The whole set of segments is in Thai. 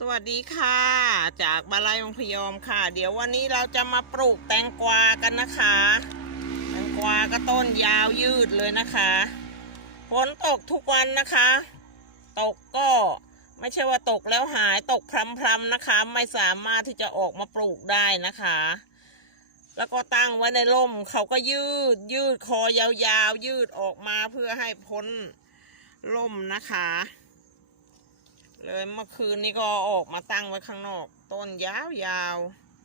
สวัสดีค่ะ จากบาลายองพยอมค่ะ เดี๋ยววันนี้เราจะมาปลูกแตงกวากันนะคะ แตงกวาก็ต้นยาวยืดเลยนะคะฝนตกทุกวันนะคะ ตกก็ไม่ใช่ว่าตกแล้วหายตกพรำๆนะคะ ไม่สามารถที่จะออกมาปลูกได้นะคะ แล้วก็ตั้งไว้ในร่มเขาก็ยืดยืดคอยาวๆ ยืดออกมาเพื่อให้พ้นร่มนะคะ เลยเมื่อคืนนี้ก็ออกมาตั้งไว้ข้างนอก ต้นยาว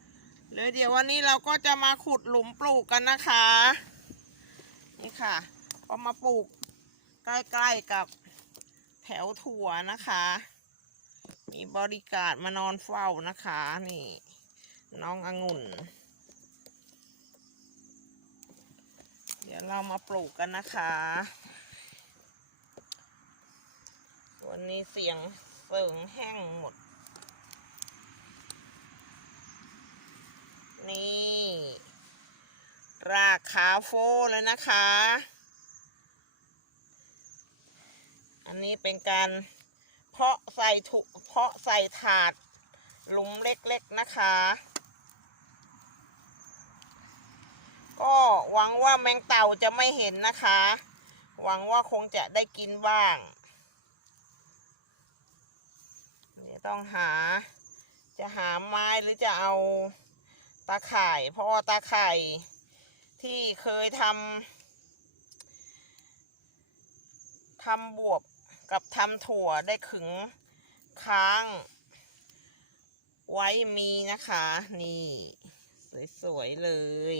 ๆเลยเดี๋ยววันนี้เราก็จะมาขุดหลุมปลูกกันนะคะ นี่ค่ะก็มาปลูกใกล้ๆกับแถวถั่วนะคะ มีบริการมานอนเฝ้านะคะ นี่ น้ององุ่น เดี๋ยวเรามาปลูกกันนะคะ วันนี้เสียง เสิงแห้งหมด นี่ รากขาโฟเลยนะคะ อันนี้เป็นการเพาะใส่ถุเพาะใส่ถาดหลุมเล็กๆนะคะ ก็หวังว่าแมงเต่าจะไม่เห็นนะคะ หวังว่าคงจะได้กินบ้าง เดี๋ยว ต้องหา จะหาไม้หรือจะเอาตาข่าย เพราะว่าตาข่ายที่เคยทำทำบวบกับทำถั่วได้ขึงค้าง ไว้มีนะคะ นี่ สวย ๆ เลย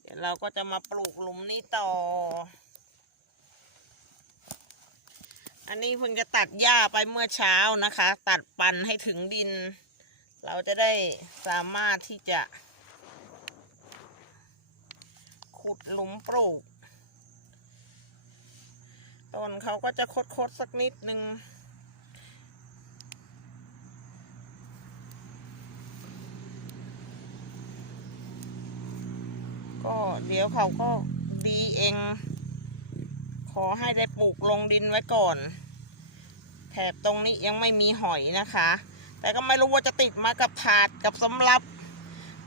เดี๋ยวเราก็จะมาปลูกหลุมนี้ต่อ อันนี้เพิ่งจะตัดหญ้าไปเมื่อเช้านะคะ ตัดปันให้ถึงดิน เราจะได้สามารถที่จะ ขุดหลุมปลูก ต้นเขาก็จะคดๆสักนิดนึงก็เดี๋ยวเขาก็ดีเอง ขอให้ได้ปลูกลงดินไว้ก่อน แถบตรงนี้ยังไม่มีหอยนะคะ แต่ก็ไม่รู้ว่าจะติดมากับถาดกับสำรับ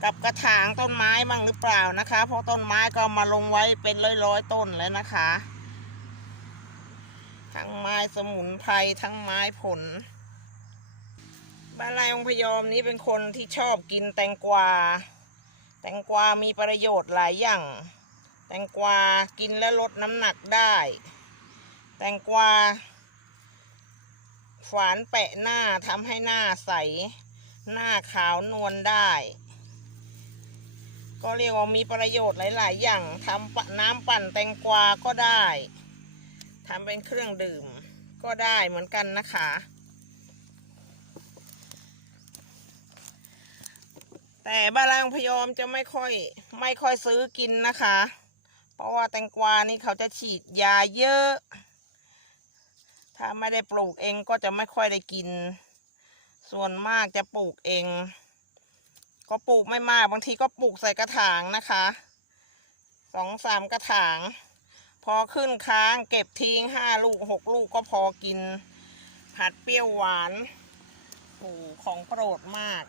กับกระถางต้นไม้มั่งหรือเปล่านะคะ เพราะต้นไม้ก็มาลงไว้เป็นร้อยๆต้นแล้วนะคะ ทั้งไม้สมุนไพรทั้งไม้ผลบ้านไร่องพยอมนี้เป็นคนที่ชอบกินแตงกวา แตงกวามีประโยชน์หลายอย่าง แตงกวากินแล้วลดน้ำหนักได้ แตงกวาฝานแปะหน้าทำให้หน้าใส หน้าขาวนวลได้ ก็เรียกว่ามีประโยชน์หลาย ๆ อย่างทำน้ำปั่นแตงกวาก็ได้ทำเป็นเครื่องดื่มก็ได้เหมือนกันนะคะ แต่บ้านเราพยอมจะไม่ค่อยไม่ค่อยซื้อกินนะคะ เพราะว่าแตงกวานี่เขาจะฉีดยาเยอะ ถ้าไม่ได้ปลูกเองก็จะไม่ค่อยได้กิน ส่วนมากจะปลูกเอง ก็ปลูกไม่มากบางทีก็ปลูกใส่กระถางนะคะสองสามกระถาง พอขึ้นค้างเก็บทิ้งห้าลูกหกลูกก็พอกิน ผัดเปรี้ยวหวานโอ้โหของโปรดมาก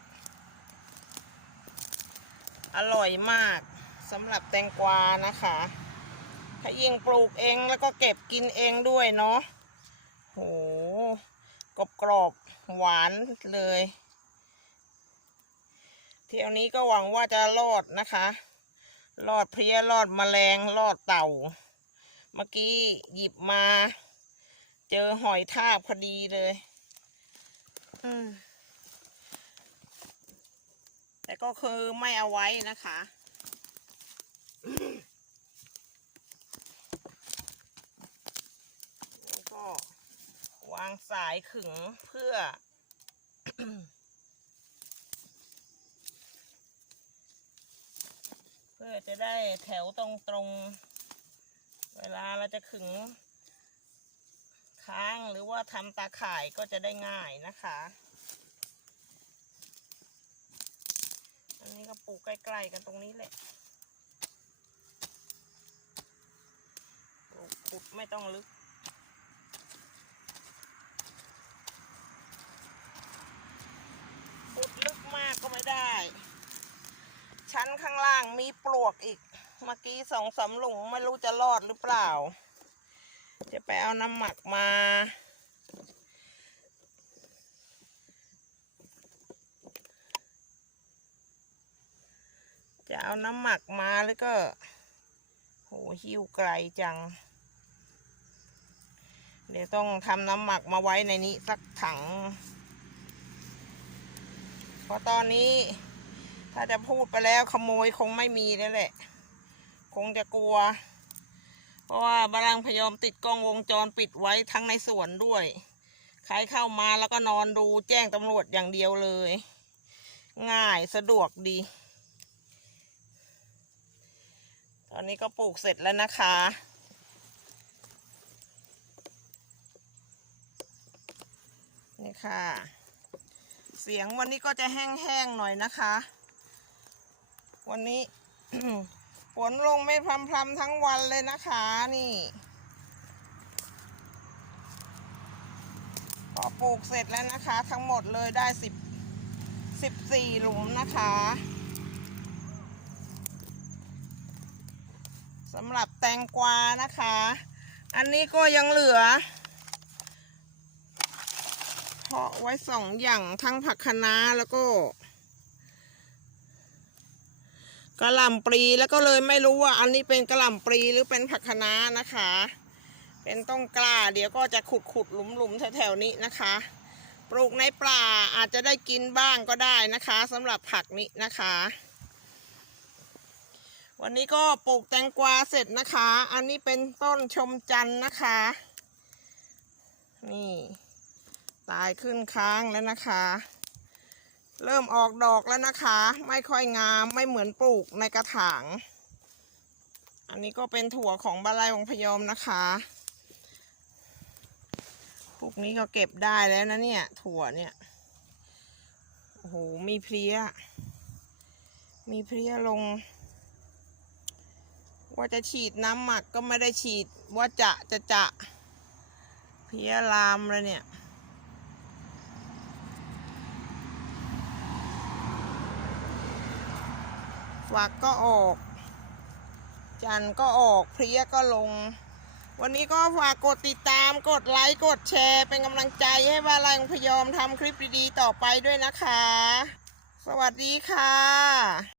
อร่อยมาก สำหรับแตงกวานะคะ ถ้ายิ่งปลูกเองแล้วก็เก็บกินเองด้วยเนาะโหกรอบกรอบๆหวานเลย เที่ยวนี้ก็หวังว่าจะรอดนะคะ รอดเพลี้ยรอดแมลงรอดเต่า เมื่อกี้หยิบมา เจอหอยทากพอดีเลย อืมแต่ก็คือไม่เอาไว้นะคะ แล้วก็วางสายขึงเพื่อ เพื่อจะได้แถวตรงตรงๆเวลาเราจะขึง ค้างหรือว่าทำตาข่ายก็จะได้ง่ายนะคะอันนี้ก็ปลูกใกล้ๆกันตรงนี้แหละ ขุดไม่ต้องลึก ขุดลึกมากก็ไม่ได้ ชั้นข้างล่างมีปลวกอีก เมื่อกี้สองสาหลงไม่รู้จะรอดหรือเปล่า จะไปเอาน้ำหมักมาจะเอาน้ำหมักมาแล้วก็ โหหิวไกลจัง เดี๋ยวต้องทำน้ำหมักมาไว้ในนี้สักถัง เพราะตอนนี้ ถ้าจะพูดไปแล้วขโมยคงไม่มีแล้วแหละ คงจะกลัว เพราะว่าบารังพยอมติดกล้องวงจรปิดไว้ทั้งในสวนด้วย ใครเข้ามาแล้วก็นอนดูแจ้งตำรวจอย่างเดียวเลย ง่ายสะดวกดี ตอนนี้ก็ปลูกเสร็จแล้วนะคะ นี่ค่ะ เสียงวันนี้ก็จะแห้งๆหน่อยนะคะ วันนี้ฝนลงไม่พรำๆทั้งวันเลยนะคะนี่พอปลูกเสร็จแล้วนะคะ ทั้งหมดเลยได้สิบสิบสี่หลุมนะคะสำหรับแตงกวานะคะ อันนี้ก็ยังเหลือาะไว้สองอย่างทั้งผักคะน้าแล้วก็กระหล่ำปลีแล้วก็เลยไม่รู้ว่า อันนี้เป็นกระหล่ำปลีหรือเป็นผักคะน้านะคะ เป็นต้นกล้า เดี๋ยวก็จะขุดขุดหลุมหลุมๆแถวๆนี้นะคะ ปลูกในป่าอาจจะได้กินบ้างก็ได้นะคะสำหรับผักนี้นะคะ วันนี้ก็ปลูกแตงกวาเสร็จนะคะ อันนี้เป็นต้นชมจันทร์นะคะ นี่ ตายขึ้นค้างแล้วนะคะ เริ่มออกดอกแล้วนะคะ ไม่ค่อยงามไม่เหมือนปลูกในกระถาง อันนี้ก็เป็นถั่วของบาลายองพยอมนะคะพวกนี้ก็เก็บได้แล้วนะเนี่ย ถั่วเนี่ยโอ้โหมีเพลี้ย มีเพลี้ยลง ว่าจะฉีดน้ำหมักก็ไม่ได้ฉีดว่าจะจะจะเพลี้ยลามเลยเนี่ย ฝักก็ออก จันก็ออกเพลียก็ลง วันนี้ก็ฝากกดติดตามกดไลค์กดแชร์ เป็นกำลังใจให้วาลังพยอมทำคลิปดีๆต่อไปด้วยนะคะ สวัสดีค่ะ